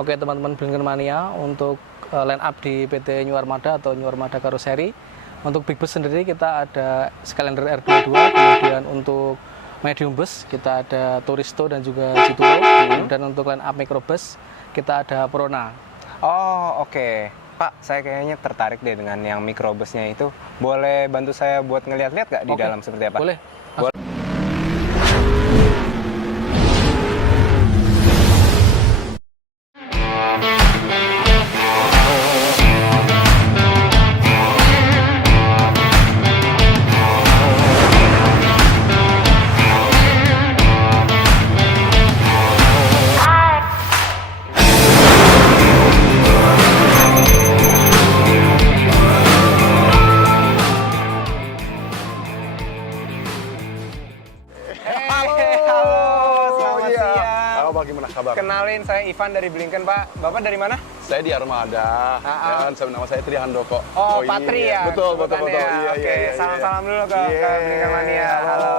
Oke teman-teman Blinken Mania, untuk line up di PT New Armada atau New Armada Karoseri, untuk big bus sendiri kita ada Skylander R22, kemudian untuk medium bus kita ada Turisto dan juga Jituro, dan untuk line up microbus kita ada Prona. Oh, oke. Pak, saya kayaknya tertarik deh dengan yang microbusnya itu. Boleh bantu saya buat ngeliat-liat nggak di dalam seperti apa? Boleh. Gimana kabar? Kenalin, saya Ivan dari Blinken, Pak. Bapak dari mana? Saya di Armada. Dan nama saya Tri Handoko. Oh, Patri ya? Betul. Iya, oke, salam-salam dulu ke Blinken Mania. Halo.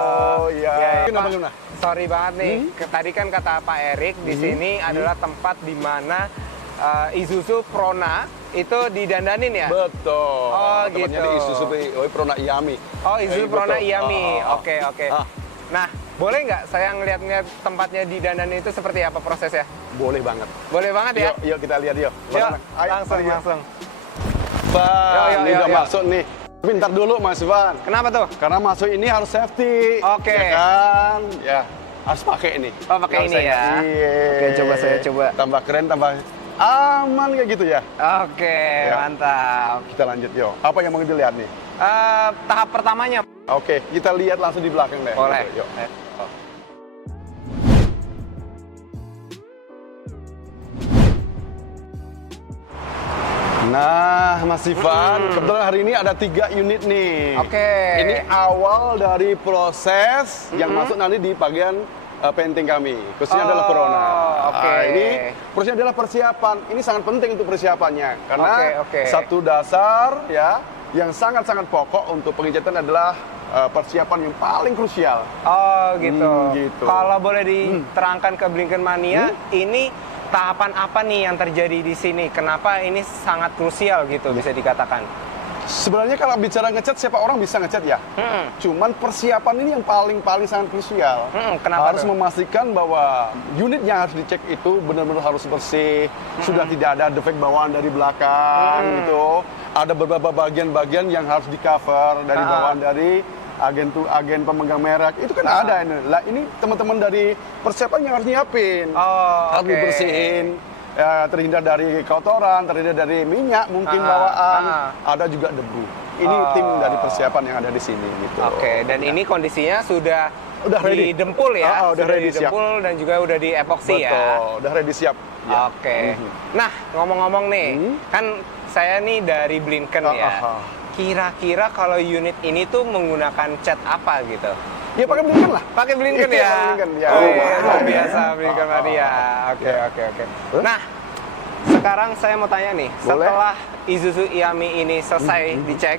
Iya. Gimana? Sorry banget nih. Tadi kan kata Pak Erik, di sini adalah tempat di mana Isuzu Prona itu didandanin ya? Betul. Oh, tempatnya gitu. di Isuzu Prona Iami. Oh, Isuzu Prona betul. Iami. Oke. Nah, boleh nggak saya ngeliat tempatnya di dandanin itu seperti apa prosesnya? Boleh banget. Boleh banget ya? Yuk kita lihat yuk. Yuk, langsung. Pak, ini udah Yuk. masuk nih. Pintar dulu Mas Ivan. Kenapa tuh? Karena masuk ini harus safety. Oke. Ya kan? Ya, harus pakai ini. Oh, pakai ini ya. Oke, coba saya coba. Tambah keren, tambah aman kayak gitu ya. Oke, Ya. mantap. Kita lanjut yuk. Apa yang mau dilihat nih? Tahap pertamanya. Oke, kita lihat langsung di belakang deh. Boleh. Yuk. Nah, Mas Ivan, kebetulan hari ini ada 3 unit nih. Oke. Ini awal dari proses yang masuk nanti di bagian painting kami. Khususnya adalah Prona. Oke. Nah, ini prosesnya adalah persiapan. Ini sangat penting untuk persiapannya karena Oke. satu dasar ya yang sangat-sangat pokok untuk pengecatan adalah persiapan yang paling krusial. Oh, gitu. Gitu. Kalau boleh diterangkan ke Blinken Mania, ini tahapan apa nih yang terjadi di sini? Kenapa ini sangat krusial gitu bisa dikatakan? Sebenarnya kalau bicara ngecat, siapa orang bisa ngecat ya. Cuman persiapan ini yang paling sangat krusial. Kenapa harus tuh? memastikan bahwa unit yang harus dicek itu benar-benar harus bersih, sudah tidak ada defek bawaan dari belakang gitu. Ada beberapa bagian-bagian yang harus di cover dari bawaan dari agen pemegang merek. Itu kan ada ini. Lah ini teman-teman dari persiapan yang harus nyiapin. Harus dibersihin. Ya, terhindar dari kotoran, terhindar dari minyak mungkin bawaan, ada juga debu. Ini tim dari persiapan yang ada di sini gitu. Oke, dan ini kondisinya sudah ready. didempul ya? Udah ready, siap. didempul dan juga udah di epoksi ya? Betul, udah ready siap. Ya. Oke. Nah, ngomong-ngomong nih, kan saya nih dari Blinken ya. Kira-kira kalau unit ini tuh menggunakan cat apa gitu? Ya pakai Blinken lah. Pakai Blinken Iya, ya? Blinken, ya. Oh, iya, luar biasa Blinken Mania. Oke. Nah, sekarang saya mau tanya nih, Boleh. setelah Isuzu Iami ini selesai dicek,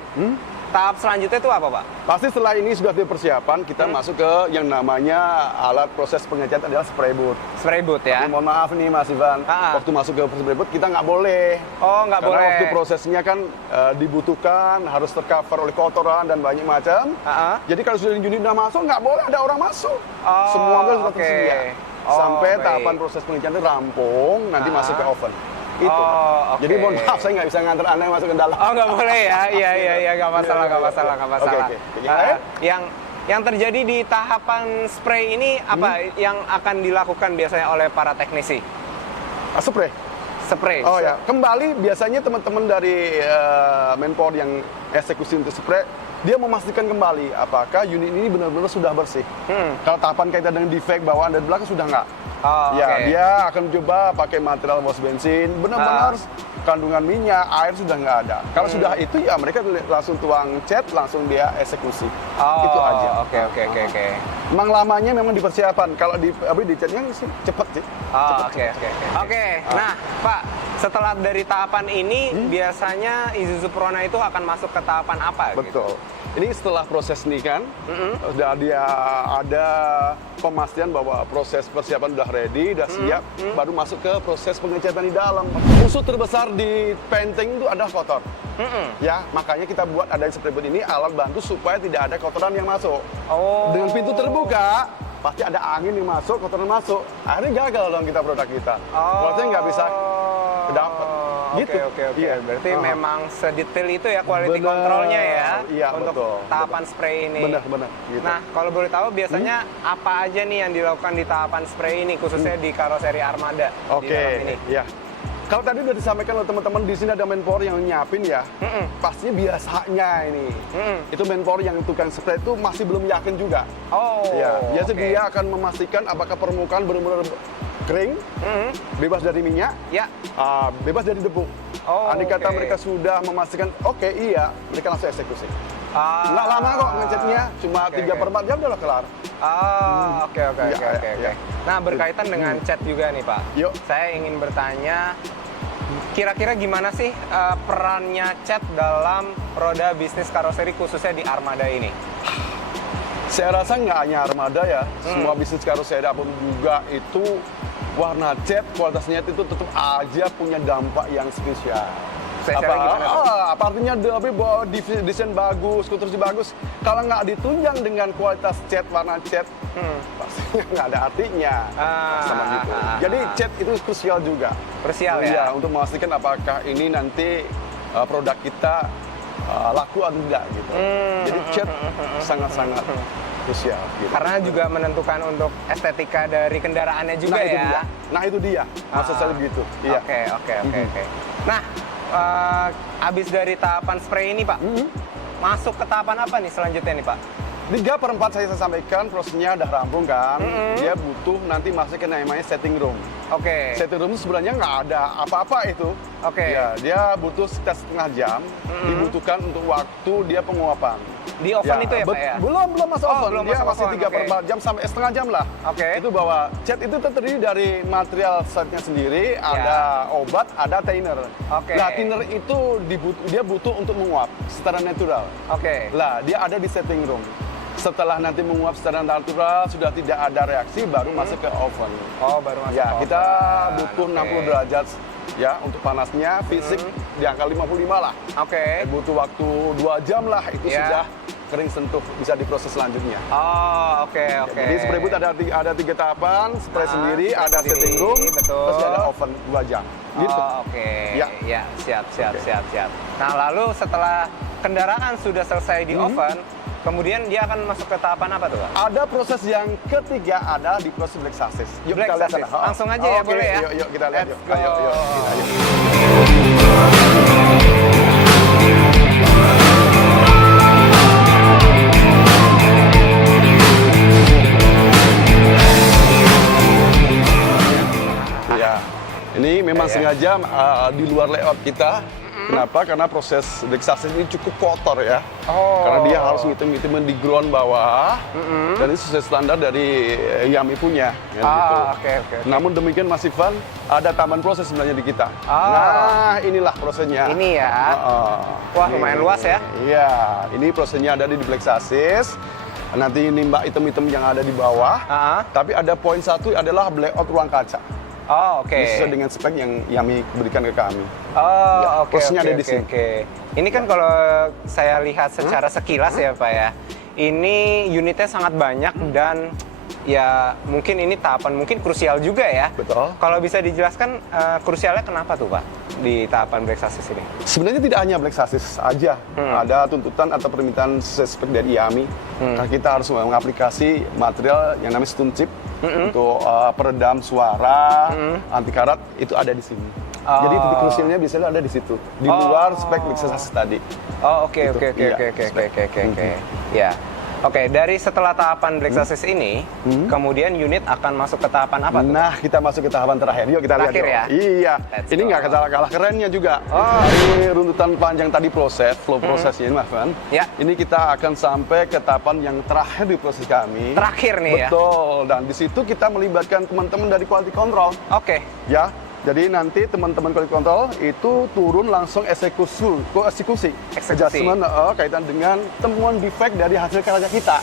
tahap selanjutnya itu apa, Pak? Pasti setelah ini sudah di persiapan, kita masuk ke yang namanya alat proses pengecatan adalah spray boot. Spray boot ya? Tapi mohon maaf nih Mas Ivan, waktu masuk ke spray boot kita nggak boleh. Oh, nggak boleh. Karena waktu prosesnya kan dibutuhkan, harus tercover oleh kotoran dan banyak macam. Jadi kalau sudah unit udah masuk, nggak boleh ada orang masuk. Semua harus sudah tersedia. Sampai tahapan proses pengecatan rampung, nanti masuk ke oven. Itu. Jadi mohon maaf saya nggak bisa nganter Anda masuk ke dalam. Oh, nggak boleh ya? Iya, nggak masalah. Oke. Yang terjadi di tahapan spray ini apa yang akan dilakukan biasanya oleh para teknisi? Spray. Spray. Oh ya, kembali biasanya teman-teman dari manpower yang eksekusi untuk spray, dia memastikan kembali apakah unit ini benar-benar sudah bersih. Kalau tahapan kaitan dengan defect bawaan dan belakang sudah nggak. Dia akan coba pakai material wash bensin, benar-benar kandungan minyak, air sudah nggak ada. Kalau sudah itu ya mereka langsung tuang cat, langsung dia eksekusi. Itu aja. Oke. Memang lamanya memang dipersiapan. Kalau di catnya sih cepet sih. Oke. Nah, Pak, Setelah dari tahapan ini, biasanya Isuzu Prona itu akan masuk ke tahapan apa? Betul. Ini setelah proses ini kan, udah dia ada pemastian bahwa proses persiapan udah ready, udah siap, baru masuk ke proses pengecatan di dalam. Musuh terbesar di painting itu adalah kotor. Ya, makanya kita buat ada spray boot ini alat bantu supaya tidak ada kotoran yang masuk. Oh. Dengan pintu terbuka, pasti ada angin yang masuk, kotoran masuk. Akhirnya gagal dong kita produk kita. Kualitasnya nggak bisa dapat. Gitu. Oke. Iya. Berarti memang sedetail itu ya quality controlnya ya Iya, untuk betul, tahapan spray ini. Benar. Gitu. Nah, kalau boleh tahu biasanya apa aja nih yang dilakukan di tahapan spray ini khususnya di karoseri Armada di dalam ini? Ya. Kalau tadi udah disampaikan oleh teman-teman di sini ada manpower yang nyiapin ya. Pastinya biasanya ini. Itu manpower yang tukang spray itu masih belum yakin juga. Oh. Ya, biasa oke. dia akan memastikan apakah permukaan benar-benar kering, bebas dari minyak, Ya. bebas dari debu. Oh, Andai kata oke. mereka sudah memastikan, oke iya, mereka langsung eksekusi. Nggak lama kok ngecatnya, cuma Oke, 3/4 jam udah kelar. Oke. Ya. Nah, berkaitan dengan cat juga nih, Pak. Yuk. Saya ingin bertanya, kira-kira gimana sih perannya cat dalam roda bisnis karoseri khususnya di Armada ini? Saya rasa nggak hanya Armada ya, semua bisnis karoseri apapun juga itu warna cat, kualitasnya itu tetap aja punya dampak yang spesial. Spesialnya gimana tuh? Apa artinya bahwa desain bagus, konstruksi bagus. Kalau nggak ditunjang dengan kualitas cat, warna cat, pastinya nggak ada artinya. Sama gitu. Jadi cat itu krusial juga. Krusial ya? Iya, untuk memastikan apakah ini nanti produk kita laku atau tidak gitu. Jadi cat sangat-sangat krusial. Gitu. Karena juga menentukan untuk estetika dari kendaraannya juga ya. Itu dia. Maksud saya begitu. Iya. Oke. Nah, abis dari tahapan spray ini, Pak, masuk ke tahapan apa nih selanjutnya nih, Pak? 3/4 saya sampaikan prosesnya udah rampung kan. Dia butuh nanti masuk ke namanya setting room. Oke. Setting room sebenarnya nggak ada apa-apa itu. Oke. Ya, dia butuh sekitar setengah jam. Dibutuhkan untuk waktu dia penguapan. Di oven itu ya, Pak ya? Belum masuk oven. belum Dia masuk masih oven, 3/4 jam sampai setengah jam lah. Oke. Itu bahwa cat itu terdiri dari material setnya sendiri, ada obat, ada thinner. Oke. Nah, thinner itu dia butuh untuk menguap secara natural. Oke. Lah, dia ada di setting room. Setelah nanti menguap secara natural, sudah tidak ada reaksi, baru masuk ke oven. Oh, baru masuk Ya, ke kita oven. butuh Oke. 60 derajat ya untuk panasnya, fisik di angka 55 lah. Oke. Butuh waktu 2 jam lah, itu Ya. sudah kering sentuh, bisa diproses selanjutnya. Oh, oke. Jadi spray boot ada 3 tahapan, spray sendiri, spray ada sendiri, setting room, betul. terus ada oven 2 jam. Gitu. Oh, oke. Ya. Ya, siap. Oke. Nah, lalu setelah kendaraan sudah selesai di oven, kemudian dia akan masuk ke tahapan apa tuh, Pak? Ada proses yang ketiga, ada di proses black chassis. Yuk Black kita lihat chassis. sana. Langsung aja ya, Oke, boleh ya? Yuk kita lihat. Let's Yuk. go. Ayo. Ya, ini memang sengaja di luar layout kita. Kenapa? Karena proses black chassis ini cukup kotor ya. Oh. Karena dia harus ngitung-ngitungin di ground bawah. Dan ini sesuai standar dari Yami punya. Ya, gitu. Oke. Namun demikian Mas Ivan, ada tambahan proses sebenarnya di kita. Oh. Nah, inilah prosesnya. Ini ya. Wah, lumayan luas ya. Iya, ini prosesnya ada di black chassis. Nanti nimbak item-item yang ada di bawah. Tapi ada poin satu adalah layout ruang kaca. Oh, oke. Ini sesuai dengan spek yang Yami berikan ke kami. Oh, Ya, oke. prosesnya ada di sini. Oke. Ini kan kalau saya lihat secara sekilas ya, Pak ya. Ini unitnya sangat banyak dan ya mungkin ini tahapan mungkin krusial juga ya. Betul. Kalau bisa dijelaskan krusialnya kenapa tuh, Pak, di tahapan black chassis ini? Sebenarnya tidak hanya black chassis aja, ada tuntutan atau permintaan sesuai spek dari Yami. Karena kita harus mengaplikasi material yang namanya stun chip untuk peredam suara, anti karat itu ada di sini. Jadi titik krusialnya biasanya ada di situ, di luar spek black chassis tadi. Oh, oke. Iya, Ya. Oke, dari setelah tahapan black chassis ini, kemudian unit akan masuk ke tahapan apa tuh? Nah, kita masuk ke tahapan terakhir. Yuk kita lihat. Terakhir yuk. ya? Iya. Let's Ini go. nggak kalah kerennya juga. Ini runtutan panjang tadi proses, flow prosesnya ini, Mas Van. Ya. Ini kita akan sampai ke tahapan yang terakhir di proses kami. Terakhir nih ya? Betul. Dan di situ kita melibatkan teman-teman dari quality control. Oke. Ya. Jadi nanti teman-teman quality control itu turun langsung eksekusi adjustment kaitan dengan temuan defect dari hasil karya kita.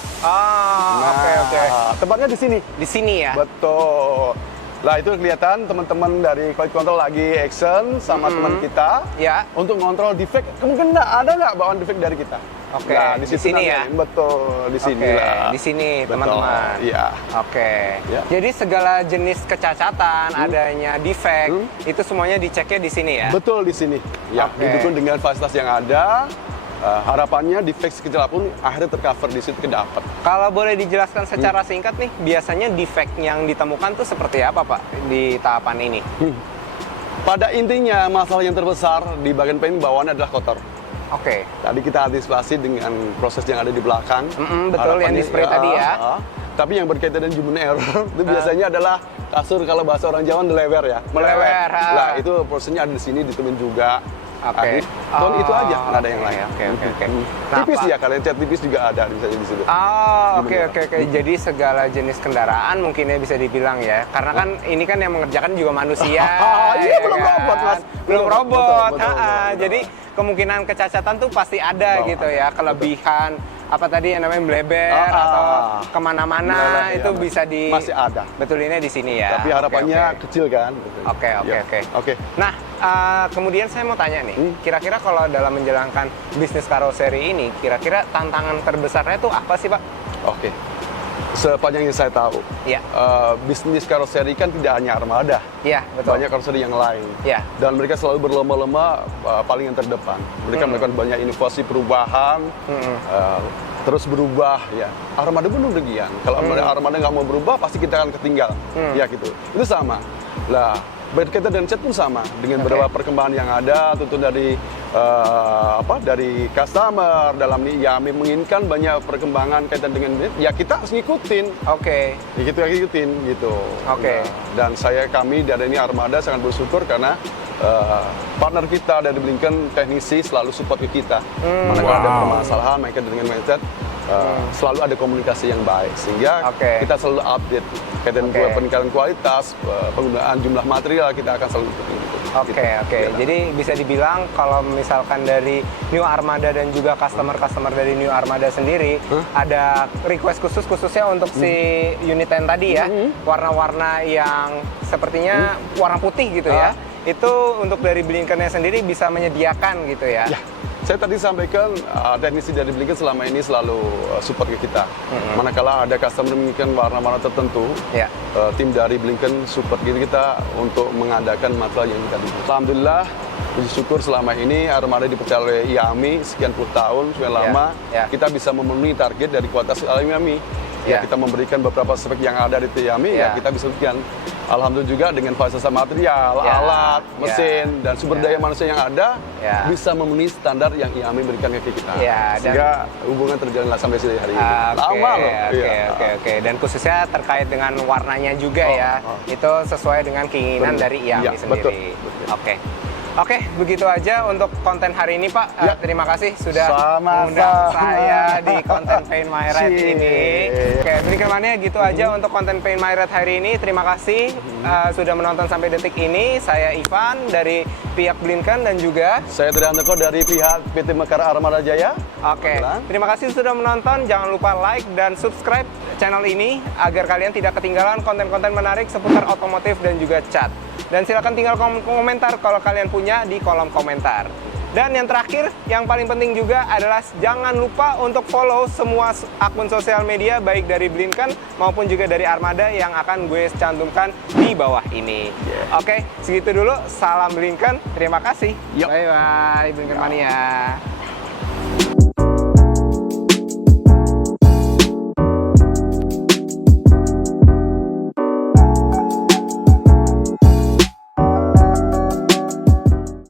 Oke. Tepatnya di sini. Di sini ya? Betul. Lah itu kelihatan teman-teman dari quality control lagi action sama teman kita Ya. untuk ngontrol defect. Kemungkinan ada nggak bawaan defect dari kita? Oke, Nah, di situ sini nanti. ya? Betul, di sini Oke, lah. di sini Betul, teman-teman. Iya. Oke. Ya. Jadi segala jenis kecacatan, adanya defect, itu semuanya diceknya di sini ya? Betul di sini. Ya, Oke. didukung dengan fasilitas yang ada. Harapannya defect sekecil apapun akhirnya tercover di situ kedapat. Kalau boleh dijelaskan secara singkat nih, biasanya defect yang ditemukan tuh seperti apa Pak di tahapan ini? Pada intinya masalah yang terbesar di bagian paint bawaannya adalah kotor. Oke. Tadi kita antisipasi dengan proses yang ada di belakang. Betul, yang Harapannya, di spray tadi ya. Tapi yang berkaitan dengan human error itu biasanya adalah kasur, kalau bahasa orang Jawa melewer ya. Melewer, Nah, itu prosesnya ada di sini ditemuin juga. Oke. Itu aja, nggak ada yang lain. Oke. Tipis Nah, ya, kalau cat tipis juga ada bisa di situ. Oke. Jadi segala jenis kendaraan mungkin ya bisa dibilang ya. Karena kan ini kan yang mengerjakan juga manusia. Iya, ya belum kan? robot, Mas. Belum Betul, robot. betul. Jadi kemungkinan kecacatan tuh pasti ada gitu ya. Kelebihan apa tadi yang namanya meleber atau kemana-mana itu bisa di masih ada. betulinnya di sini ya. Tapi harapannya Oke. kecil kan. Oke. Ya. Oke. Nah, kemudian saya mau tanya nih, kira-kira kalau dalam menjalankan bisnis karoseri ini, kira-kira tantangan terbesarnya tuh apa sih Pak? Oke. Sepanjang yang saya tahu, Ya, bisnis karoseri kan tidak hanya Armada, ya betul. banyak karoseri yang lain. Ya. Dan mereka selalu berlomba-lomba paling yang terdepan. Mereka melakukan banyak inovasi perubahan, terus berubah. Ya, Armada pun demikian. Kalau Armada nggak mau berubah, pasti kita akan ketinggal. Ya gitu. Itu sama. Lah, berkaitan dengan cat pun sama, dengan beberapa perkembangan yang ada, tentu dari dari customer dalam ini ya menginginkan banyak perkembangan kaitan dengan ya kita harus ngikutin. Oke. Ya gitu, ikutin gitu. Oke. Nah, dan kami dari ini Armada sangat bersyukur karena partner kita dari Blinken teknisi selalu support ke kita. Manakala ada permasalahan mereka dengan mindset selalu ada komunikasi yang baik sehingga kita selalu update kaitan peningkatan kualitas, penggunaan jumlah material kita akan selalu ikutin. Oke. Jadi bisa dibilang kalau misalkan dari New Armada dan juga customer-customer dari New Armada sendiri ada request khususnya untuk si unit 10 tadi ya, warna-warna yang sepertinya warna putih gitu ya. Itu untuk dari Blinken-nya sendiri bisa menyediakan gitu ya. Saya tadi sampaikan teknisi dari Blinken selama ini selalu support ke kita. Manakala ada customer menginginkan warna-warna tertentu, tim dari Blinken support kita untuk mengadakan material yang kita butuhkan. Alhamdulillah, puji syukur selama ini Armada dipercaya oleh IAMI sekian puluh tahun, sekian lama, kita bisa memenuhi target dari kualitas IAMI. Ya, kita memberikan beberapa spek yang ada di IAMI, ya kita bisa berikan. Alhamdulillah juga dengan fasilitas material, alat, mesin, dan sumber daya manusia yang ada, bisa memenuhi standar yang IAMI berikan ke kita. Sehingga hubungan terjalanlah sampai hari ini. Lama loh. Oke. Dan khususnya terkait dengan warnanya juga itu sesuai dengan keinginan dari IAMI sendiri. Betul. Oke, begitu aja untuk konten hari ini Pak. Terima kasih sudah mengundang saya di konten Paint My Ride ini. Oke, berikutnya gitu aja untuk konten Paint My Ride hari ini. Terima kasih sudah menonton sampai detik ini. Saya Ivan dari pihak Blinken dan juga saya Triantoko dari pihak PT Mekar Armada Jaya. Oke, terima kasih sudah menonton. Jangan lupa like dan subscribe channel ini agar kalian tidak ketinggalan konten-konten menarik seputar otomotif dan juga cat. Dan silakan tinggal komentar kalau kalian punya di kolom komentar. Dan yang terakhir, yang paling penting juga adalah jangan lupa untuk follow semua akun sosial media baik dari Blinken maupun juga dari Armada yang akan gue cantumkan di bawah ini. Oke, segitu dulu. Salam Blinken. Terima kasih. Bye-bye Blinken Mania.